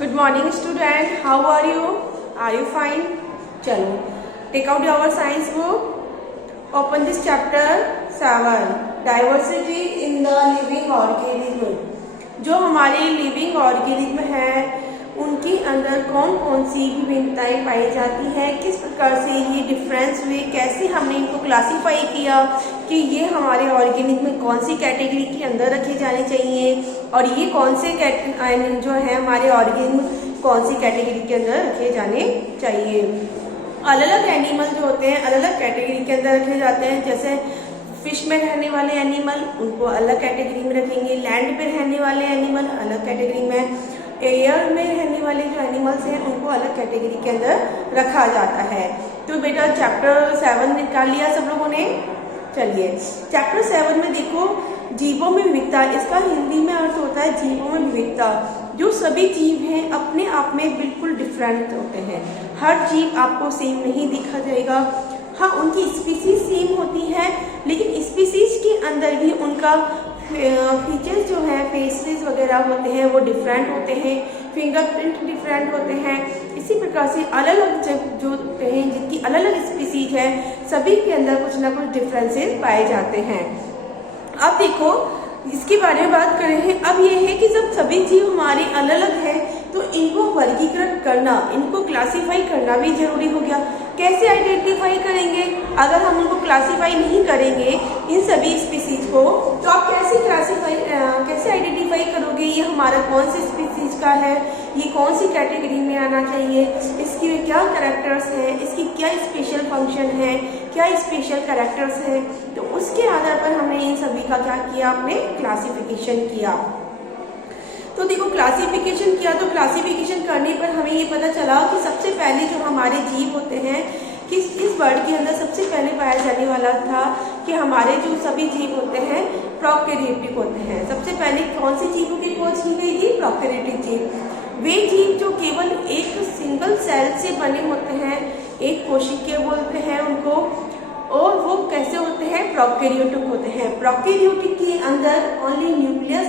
Good morning student, how are you? Are you fine? चलो, take out your science book, open this chapter 7, diversity in the living organism। जो हमारे living organism है उनके अंदर कौन कौन सी विभिन्नताएं पाई जाती हैं, किस प्रकार से ये डिफरेंस हुए, कैसे हमने इनको क्लासिफाई किया कि ये हमारे ऑर्गेनिज्म में कौन सी कैटेगरी के अंदर रखे जाने चाहिए और ये कौन से जो है हमारे ऑर्गेनिज्म कौन सी कैटेगरी के अंदर रखे जाने चाहिए। अलग अलग एनिमल जो होते हैं अलग अलग कैटेगरी के अंदर रखे जाते हैं। जैसे फिश में रहने वाले एनिमल उनको अलग कैटेगरी में रखेंगे, लैंड पे रहने वाले एनिमल अलग कैटेगरी में, एयर में रहने वाले जो एनिमल्स हैं उनको अलग कैटेगरी के अंदर रखा जाता है। तो बेटा चैप्टर 7 निकाल लिया सब लोगों ने। चलिए चैप्टर 7 में देखो जीवों में विविधता, इसका हिंदी में अर्थ होता है जीवों में विविधता। जो सभी जीव हैं अपने आप में बिल्कुल डिफरेंट होते हैं, हर जीव आपको सेम नहीं दिखा जाएगा। हाँ, उनकी स्पीसीज सेम होती है लेकिन स्पीसीज के अंदर भी उनका फीचर्स जो है फेसेस वगैरह होते हैं वो डिफरेंट होते हैं, फिंगरप्रिंट डिफरेंट होते हैं। इसी प्रकार से अलग अलग जो होते हैं जिनकी अलग अलग स्पीसीज है सभी के अंदर कुछ ना कुछ डिफरेंसेस पाए जाते हैं। अब देखो इसके बारे में बात करें हैं। अब ये है कि जब सभी जीव हमारे अलग अलग हैं तो इनको वर्गीकृत करना, इनको क्लासीफाई करना भी जरूरी हो गया। कैसे आइडेंटिफाई करेंगे? अगर हम उनको क्लासीफाई नहीं करेंगे इन सभी स्पीसीज को तो आप कैसे आइडेंटिफाई करोगे ये हमारा कौन सी स्पीसीज का है, ये कौन सी कैटेगरी में आना चाहिए, इसकी क्या कैरेक्टर्स हैं, इसकी क्या स्पेशल फंक्शन है, क्या स्पेशल कैरेक्टर्स हैं। तो उसके आधार पर हमने इन सभी का क्या किया, आपने क्लासिफिकेशन किया। तो देखो क्लासिफिकेशन किया तो क्लासिफिकेशन करने पर हमें ये पता चला कि सबसे पहले जो हमारे जीव होते हैं कि इस वर्ल्ड के अंदर सबसे पहले पाया जाने वाला था कि हमारे जो सभी जीव होते हैं प्रोकैरियोटिक होते हैं। सबसे पहले कौन सी जीवों की खोज की गई थी? प्रोकैरियोटिक जीव। वे जीव जो केवल एक सिंगल सेल से बने होते हैं, एक कोशिकीय बोलते हैं उनको, और वो कैसे होते हैं? प्रोकैरियोटिक होते हैं। प्रोकैरियोटिक के अंदर ओनली न्यूक्लियस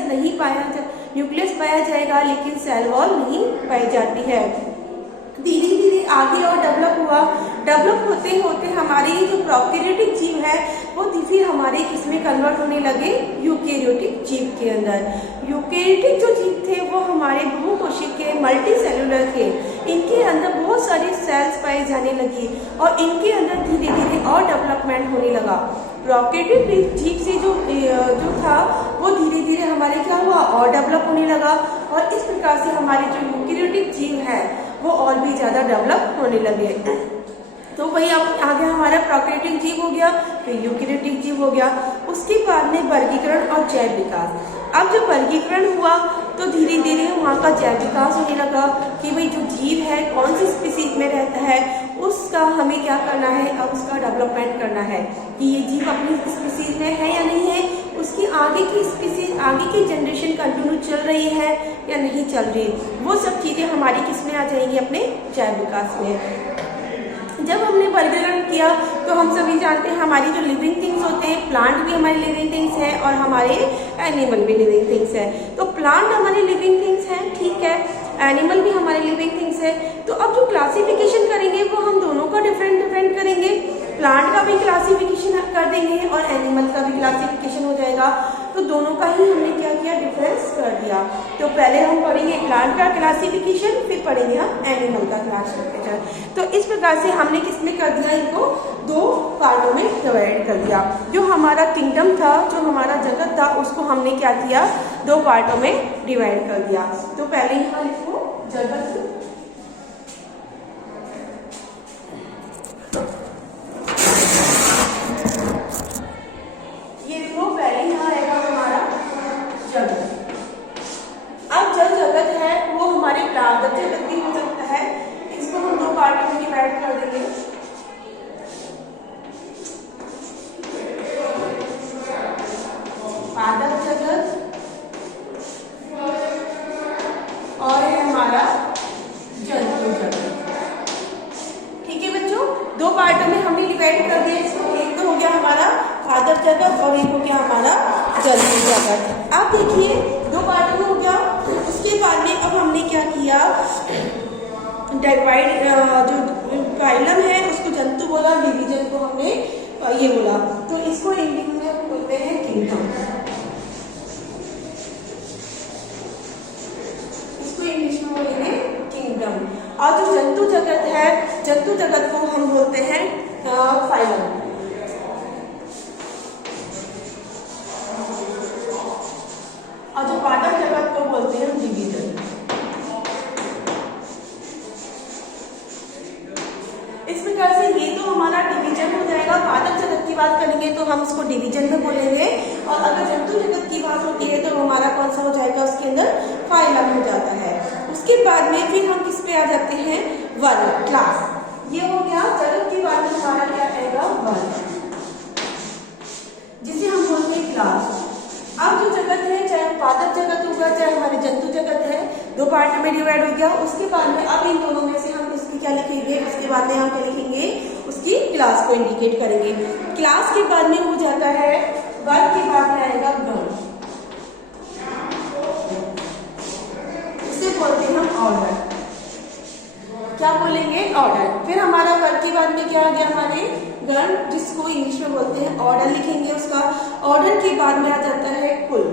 पाया जाएगा लेकिन सेल वॉल नहीं पाई जाती है। धीरे धीरे आगे और डेवलप होते होते हमारे ये जो प्रोकैरियोटिक जीव है वो फिर हमारे इसमें कन्वर्ट होने लगे यूकैरियोटिक जीव के अंदर। यूकैरियोटिक जो जीव थे वो हमारे बहुकोशिकीय मल्टी सेलुलर थे। इनके अंदर बहुत सारी सेल्स पाई जाने लगी और इनके अंदर धीरे धीरे और डेवलपमेंट होने लगा। प्रोकैरियोटिक जीव से जो था वो धीरे धीरे हमारे क्या हुआ, और डेवलप होने लगा और इस प्रकार से हमारे जो यूकैरियोटिक जीव है वो और भी ज्यादा डेवलप होने लगे। तो वही अब आगे हमारा प्रोकैरियोटिक जीव हो गया, फिर यूकैरियोटिक जीव हो गया। उसके बाद में वर्गीकरण और जैव विकास। अब जब वर्गीकरण हुआ तो धीरे धीरे वहाँ का जैव विकास होने लगा कि भाई जो जीव है कौन सी स्पीसीज में रहता है उसका हमें क्या करना है, अब उसका डेवलपमेंट करना है कि ये जीव अपनी स्पीसीज में है या नहीं है, उसकी आगे की स्पीसीज आगे की जनरेशन कंटिन्यू चल रही है या नहीं चल रही, वो सब चीजें हमारी किस में आ जाएंगी, अपने जैव विकास में। जब हमने वर्गीकरण किया तो हम सभी जानते हैं हमारी जो लिविंग थिंग्स होते हैं, प्लांट भी हमारे लिविंग थिंग्स है और हमारे एनिमल भी लिविंग थिंग्स है। तो प्लांट हमारे लिविंग थिंग्स हैं, ठीक है, एनिमल भी हमारे लिविंग थिंग्स है। तो अब जो क्लासिफिकेशन करेंगे वो हम दोनों का डिफरेंट करेंगे, प्लांट का भी क्लासिफिकेशन कर देंगे और एनिमल का भी क्लासिफिकेशन हो जाएगा। तो दोनों का ही हमने क्या किया, डिफरेंस कर दिया। तो पहले हम पढ़ेंगे प्लांट का क्लासिफिकेशन, फिर पढ़ेंगे हम एनिमल का क्लासिफिकेशन। तो इस प्रकार से हमने किसमें कर दिया, इनको दो पार्टों में डिवाइड कर दिया। जो हमारा किंगडम था, जो हमारा जगत था, उसको हमने क्या किया, दो पार्टों में डिवाइड कर दिया। तो पहले यहाँ लिखो जगत, कर देंगे। पादप जगत और हमारा जंतु जगत। ठीक है बच्चों, दो पार्टों में हमने डिवाइड कर दिया इसको। एक तो हो गया हमारा पादप जगत और एक हो गया हमारा जंतु जगत। अब देखिए दो पार्टों में हो गया। उसके बाद में अब हम हमने क्या किया, डिवाइड जो फाइलम है उसको जंतु बोला, डिवीजन को हमने ये बोला। तो इसको इंग्लिश में बोलते हैं किंगडम, इसको इंग्लिश में बोलेंगे किंगडम। और जो जंतु जगत है, जंतु जगत को हम बोलते हैं फाइलम। और जो पादप जगत को बोलते हैं डिवीजन। इस प्रकार से ये तो हमारा डिवीजन हो जाएगा। पादप जगत की बात करेंगे तो हम उसको डिवीजन में बोलेंगे, और अगर जंतु जगत की बात होती है तो हमारा कौन सा हो जाएगा, उसके अंदर फाइलम हो जाता है। उसके बाद में फिर हम किस पे आ जाते हैं, वर्ग, क्लास। ये हो गया जगत की बात में हमारा क्या आएगा, वर्ग, जिसे हम बोलते हैं क्लास। अब जो जगत है, चाहे पादप जगत होगा चाहे हमारे जंतु जगत है, दो पार्ट में डिवाइड हो गया। उसके बाद में अब इन दोनों में से हम इसकी क्या लिखेंगे, उसके बाद में हम क्या लिखेंगे, उसकी क्लास को इंडिकेट करेंगे। क्लास के बाद में हो जाता है वर्ग, के बाद में आएगा गण, उसे बोलते हैं हम ऑर्डर। क्या बोलेंगे, ऑर्डर। फिर हमारा वर्ग के बाद में क्या आ गया, हमारे गण, जिसको इंग्लिश में बोलते हैं ऑर्डर लिखेंगे उसका। ऑर्डर के बाद में आ जाता है कुल।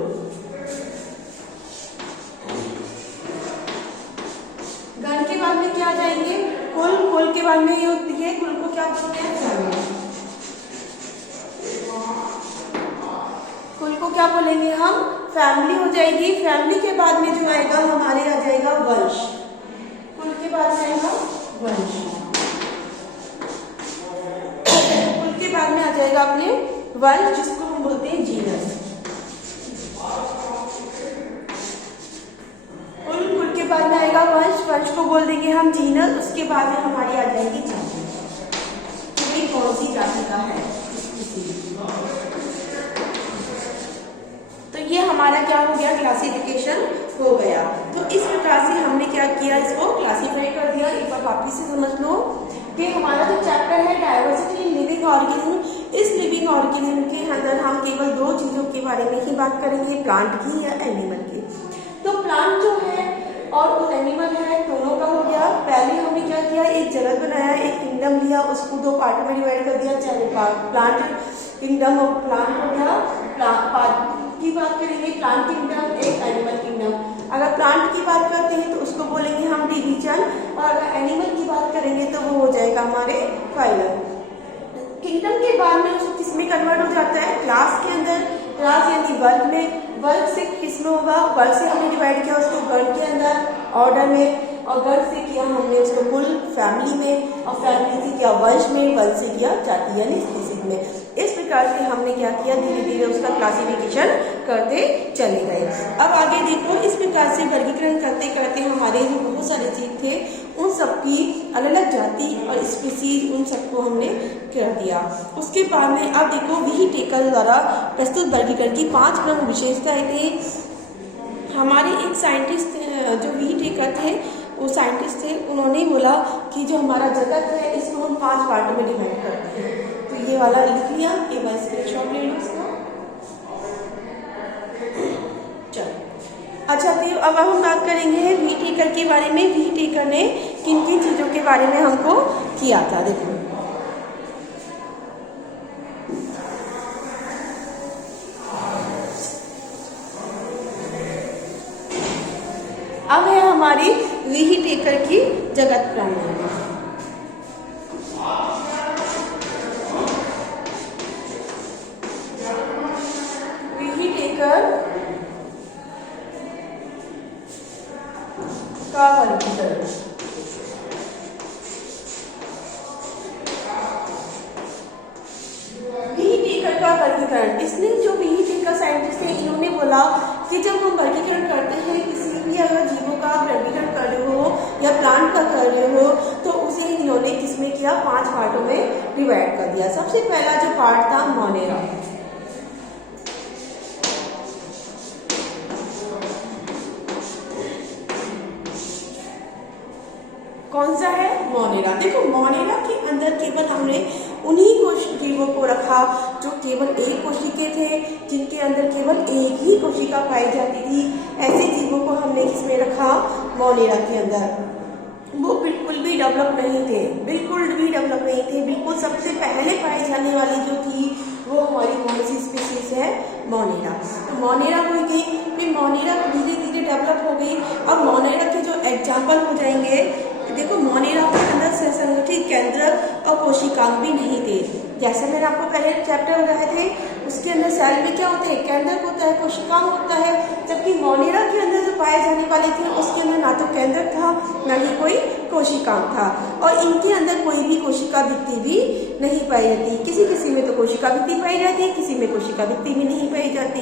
गण के बाद में क्या आ जाएंगे, कुल। कुल के बाद में ये होती है, कुल को क्या बोलते हैं, फैमिली। कुल को क्या बोलेंगे हम, फैमिली हो जाएगी। फैमिली के बाद में जो आएगा हमारे आ जाएगा वंश। कुल के बाद में आएगा वंश। कुल के बाद में आ जाएगा अपने वंश, जिसको हम बोलते हैं जीनस। कुल के बाद में आएगा वंश, वंश को बोल देंगे हम जीनस। उसके बाद में हमारी आ जाएगी जाति, कि कौन सी जाति का है। तो ये हमारा क्या हो गया, क्लासिफिकेशन हो गया। तो इस प्रकार से हमने क्या किया, इसको क्लासीफाई कर दिया। एक बार वापिस से समझ लो कि हमारा जो चैप्टर है डाइवर्सिटी इन लिविंग ऑर्गेनिज्म, इस लिविंग ऑर्गेनिज्म के अंदर हम केवल दो चीजों के बारे में ही बात करेंगे, प्लांट की या एनिमल की। तो प्लांट जो है और एनिमल है, दोनों का हो गया। पहले हमने क्या किया, एक जगत बनाया, एक किंगडम लिया, उसको दो पार्ट में डिवाइड कर दिया, चाहे प्लांट किंगडम और प्लांट हो गया। की बात करेंगे प्लांट किंगडम, एक एनिमल किंगडम। अगर प्लांट की बात करते हैं तो उसको बोलेंगे हम डिवीजन, और अगर एनिमल की बात करेंगे तो वो हो जाएगा हमारे फाइलम। किंगडम के बाद में उसको किस में कन्वर्ट हो जाता है, क्लास के अंदर। क्लास यानी वर्ग में। वर्ग से किस में होगा, वर्ग से हमने डिवाइड किया उसको गण के अंदर, ऑर्डर में, और गण से किया हमने उसको कुल, फैमिली में, और फैमिली से किया वंश में, वंश से किया जाति यानी स्पीसीज में। इस प्रकार से हमने क्या किया, धीरे धीरे उसका क्लासिफिकेशन करते चले गए। अब आगे देखो, इस प्रकार से वर्गीकरण करते करते हमारे जो बहुत सारे जीव थे उन सबकी अलग अलग जाति और स्पीसीज, उन सबको हमने कर दिया। उसके बाद में अब देखो, व्ही टेकर द्वारा प्रस्तुत वर्गीकरण की 5 प्रमुख विशेषताएं थी। हमारे एक साइंटिस्ट जो व्ही टेकर थे, वो साइंटिस्ट थे, उन्होंने बोला कि जो हमारा जगत है इसको हम 5 पार्टों में डिवाइड करते हैं। तो ये वाला लिख लिया, एक बार स्क्रीनशॉट ले लो इसका। चलो, अच्छा तो अब हम बात करेंगे व्ही टेकर के बारे में। व्ही टेकर ने किन किन चीजों के बारे में हमको किया था, देखो। अब है हमारी व्ही टेकर की जगत प्रणाली। व्ही टेकर का वर्गीकरण। व्ही टेकर का वर्गीकरण, इसने जो व्ही टेकर साइंटिस्ट थे, इन्होंने बोला कि जब हम वर्गीकरण करते हैं किसी भी अगर जीवों का वर्गीकरण कर रहे हो या प्लांट का कर रहे हो, तो उसे इन्होंने किसमें किया, 5 पार्टों में डिवाइड कर दिया। सबसे पहला जो पार्ट था मोनेरा। कौन सा है, मोनेरा। देखो मोनेरा के अंदर केवल हमने उन्हीं को जीवों को रखा जो केवल एक कोशिका थे, जिनके अंदर केवल एक ही कोशिका पाई जाती थी, ऐसे जीवों को हमने किसमें रखा? मोनेरा के अंदर। वो बिल्कुल भी डेवलप नहीं थे, बिल्कुल भी डेवलप नहीं थे। बिल्कुल सबसे पहले पाई जाने वाली जो थी वो हमारी कौन सी स्पीसीज है? मोनेरा। तो मोनेरा हो गई, फिर मोनेरा धीरे धीरे डेवलप हो गई। और मोनेरा के जो एग्जाम्पल हो जाएंगे, देखो मोनेरा के अंदर संगठित केंद्रक और कोशिकांग भी नहीं थे। जैसे मैंने आपको पहले चैप्टर बताए थे, उसके अंदर सेल में क्या होते हैं? केंद्रक होता है, कोशिकांग होता है। जबकि मोनेरा के अंदर जो पाए जाने वाले थे उसके अंदर ना तो केंद्रक था, ना ही कोई कोशिकांग था। और इनके अंदर कोई भी कोशिका भित्ति भी नहीं पाई जाती। किसी किसी में तो कोशिका भित्ति पाई जाती है, किसी में कोशिका भित्ति भी नहीं पाई जाती।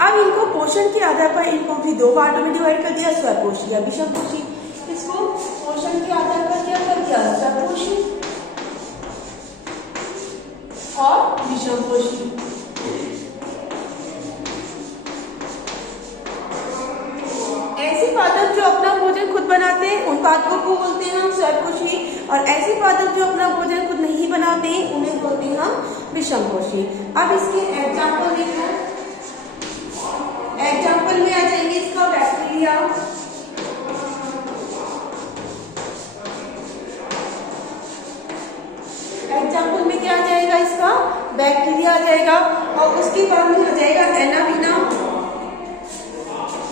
अब इनको पोषण के आधार पर इनको भी दो पार्टों में डिवाइड कर दिया, स्वपोषी या विषमपोषी। इसको पोषण के आधार पर क्या कर दिया? स्वपोषी और विषमपोषी। ऐसे पादप जो अपना भोजन खुद बनाते हैं उन पादपों को बोलते हैं हम स्वपोषी, और ऐसे पादप जो अपना भोजन खुद नहीं बनाते उन्हें बोलते हैं हम विषमपोषी। अब इसके एग्जाम्पल देखो, एग्जाम्पल में आ जाएंगे इसका बैक्टीरिया, एग्जाम्पल में क्या आ जाएगा? इसका बैक्टीरिया आ जाएगा। और उसके बाद में आ जाएगा एनावीना,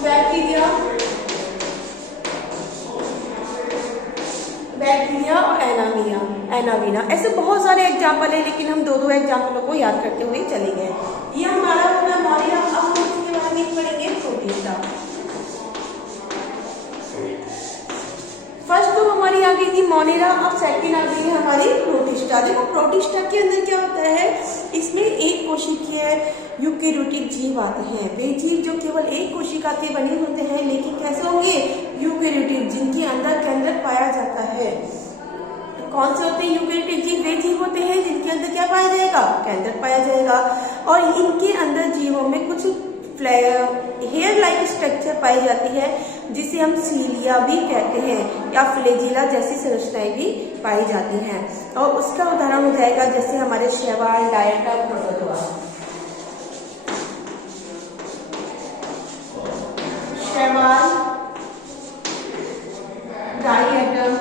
बैक्टीरिया, बैक्टीरिया और एनावीना। ऐसे बहुत सारे एग्जाम्पल है, लेकिन हम दो एग्जाम्पलों को याद करते हुए चलेंगे। ये हमारा अपना मोनेरा। अब हम इसके बारे में पढ़ेंगे प्रोटिस्टा। फर्स्ट तो हमारी आ गई थी मोनेरा, अब सेकंड आ गई है हमारी प्रोटिस्टा। देखो प्रोटिस्टा के अंदर क्या होता है, इसमें एक कोशिकीय यूकेरियोटिक जीव आते हैं। वे जीव जो केवल एक कोशिका के बने होते हैं, लेकिन कैसे होंगे? यूकेरियोटिक, जिनके अंदर केंद्रक पाया जाता है। कौन से होते हैं यूकेरियोटिक जीव? वे जीव होते हैं जिनके अंदर क्या पाया जाएगा? केंद्रक पाया जाएगा। और इनके अंदर जीवों में कुछ हेयर लाइक स्ट्रक्चर पाई जाती है, जिसे हम सीलिया भी कहते हैं, या फ्लैजिला जैसी संरचनाएं भी पाई जाती हैं। और उसका उदाहरण हो जाएगा जैसे हमारे शैवाल, डायटम, प्रोटोजोआ। शैवाल, डायटम,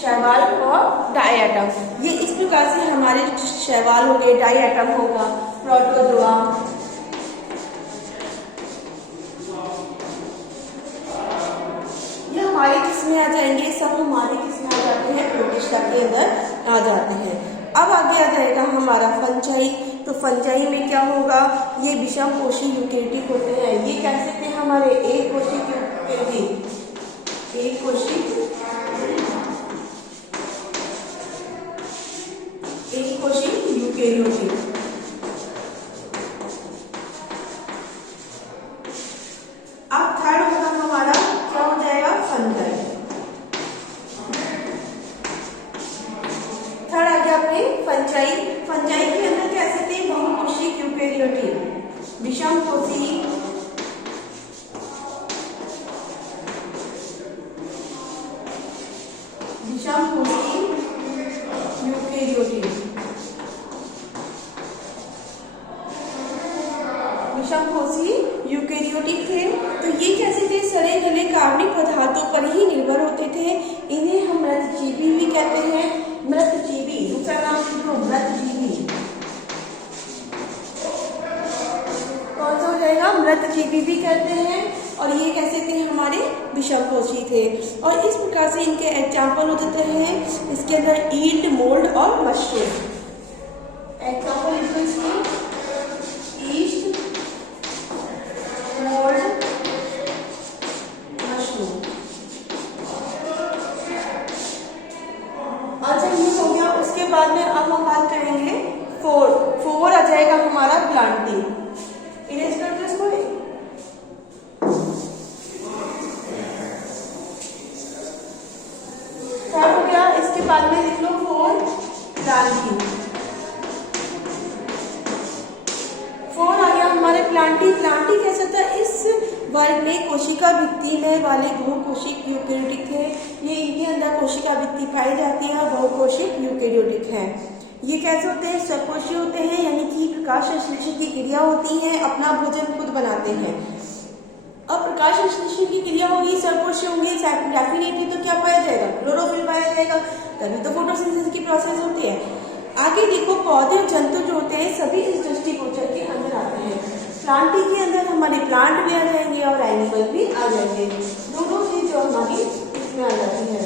शैवाल और डायटम, ये इस प्रकार से हमारे शैवाल हो गए, डायटम होगा, प्रोटोजोआ, ये हमारे किसमें आ जाएंगे? सब हमारे किसमें आ जाते हैं? प्रोटिस्टा के अंदर आ जाते हैं। अब आगे आ जाएगा हमारा फंजाई। तो फंजाई में क्या होगा? ये विषमपोषी यूकेरियोटिक होते हैं। ये कैसे थे? हमारे एक कोशिक यूकेरियोटिक, एक कोशिक, एक कोशिक यूकेरियोटिक। अब थर्ड होगा हमारा, क्या हो जाएगा? फंजाई। थर्ड आ गया अपने फंजाई। फंजाई के अंदर कैसे थे? बहुकोशिक यूकेरियोटिक, विषमपोषी, विषमपोषी यूकेरियोटिक, विषमपोषी यूकेरियोटिक थे। तो ये कैसे थे? सड़े गले कार्बनिक पदार्थों पर ही निर्भर होते थे। इन्हें हम मृतजीवी भी कहते हैं। मृतजीवी, दूसरा नाम लिखो, मृतजीवी। कौन सा हो जाएगा? मृतजीवी भी कहते हैं। और ये कैसे थे? हमारे विषमपोषी थे। और इस प्रकार से इनके एग्जाम्पल हो जाते हैं इसके अंदर ईल्ड, मोल्ड और मशरूम। एग्जाम्पल लिखो इसमें, ईस्ट, मोल्ड, मशरूम। अच्छा ये हो गया। उसके बाद में अब हम बात करेंगे फोर आ जाएगा हमारा प्लांटिंग। इरेज कर दो इसको। थर्ड हो गया। इसके बाद में लिख लो फोर प्लांटिंग। फोर आ गया हमारे प्लांटिंग। प्लांटिंग कैसा था? इस वर्ग में कोशिका भित्ति में वाले बहुकोशिक यूकेरियोटिक थे। ये इनके अंदर कोशिका भित्ति पाई जाती है और बहुकोशिक यूकेरियोटिक है। ये कैसे होते हैं? स्वकोषीय होते हैं, यानी कि प्रकाश संश्लेषण की क्रिया होती है, अपना भोजन खुद बनाते हैं। अब प्रकाश संश्लेषण की क्रिया होगी, स्वकोषीय होंगे, डेफिनेटली तो क्या पाया जाएगा? क्लोरोफिल पाया जाएगा, तभी तो फोटोसिंथेसिस की प्रोसेस होती है। आगे देखो, पौधे और जंतु जो होते हैं सभी इस दृष्टिगोचर के अंदर आते हैं। प्लांटी के अंदर हमारे प्लांट भी आ जाएंगे और एनिमल भी आ जाएंगे, दोनों चीज जो हमारी इसमें आ जाती है।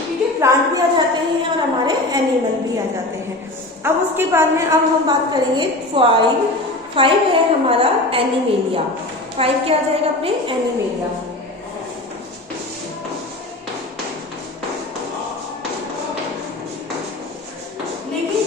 ठीक है, प्लांट भी आ जाते हैं और हमारे एनिमल भी आ जाते हैं। अब उसके बाद में अब हम बात करेंगे 5 है हमारा एनिमेलिया। 5 क्या आ जाएगा अपने? एनिमेलिया। लेकिन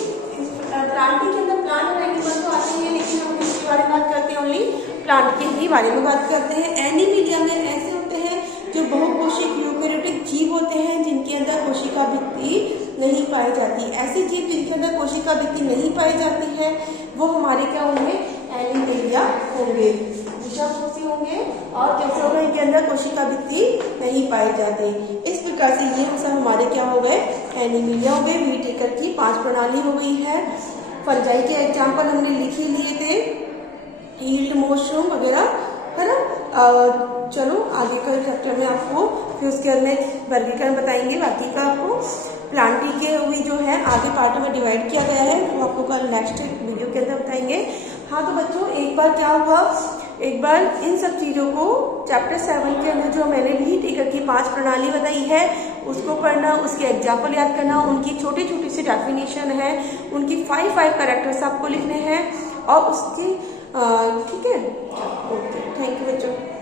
प्लांटिंग के अंदर प्लांट और एनिमल तो आते हैं, लेकिन हम इसके बारे में बात करते हैं ओनली प्लांट के ही बारे में बात करते हैं। एनिमेलिया में ऐसे होते हैं जो बहुकोशिक यूकेरियोटिक जीव होते हैं जिनके अंदर कोशिका भित्ति नहीं पाई जाती। ऐसे जीव जिनके अंदर कोशिका भित्ति नहीं पाई जाती है वो हमारे क्या होंगे? एनिमेलिया होंगे, विषाकोषी होंगे और कैसे होगा? इनके अंदर कोशिका भित्ति नहीं पाई जाती। इस प्रकार से ये सब हमारे क्या हो गए? एनिमेलिया हो गए। व्हीटेकर की 5 प्रणाली हो गई है। फंजाई के एग्जाम्पल हमने लिख ही लिए थे, हील्ड, मोशरूम वगैरह, है ना। चलो आगे का चैप्टर में आपको फिर उसके अंदर वर्गीकरण बताएंगे। बाकी का आपको प्लांटी के हुई जो है आगे पार्ट में डिवाइड किया गया है, वो आपको कल नेक्स्ट वीडियो के अंदर बताएंगे। हाँ, तो बच्चों एक बार क्या हुआ, एक बार इन सब चीज़ों को चैप्टर 7 के अंदर जो मैंने व्हीटेकर की 5 प्रणाली बताई है उसको पढ़ना, उसके एग्जाम्पल याद करना, उनकी छोटी छोटी सी डेफिनेशन है, उनकी 5 कैरेक्टर्स आपको लिखने हैं और उसकी ठीक है। ओके, थैंक यू बच्चों।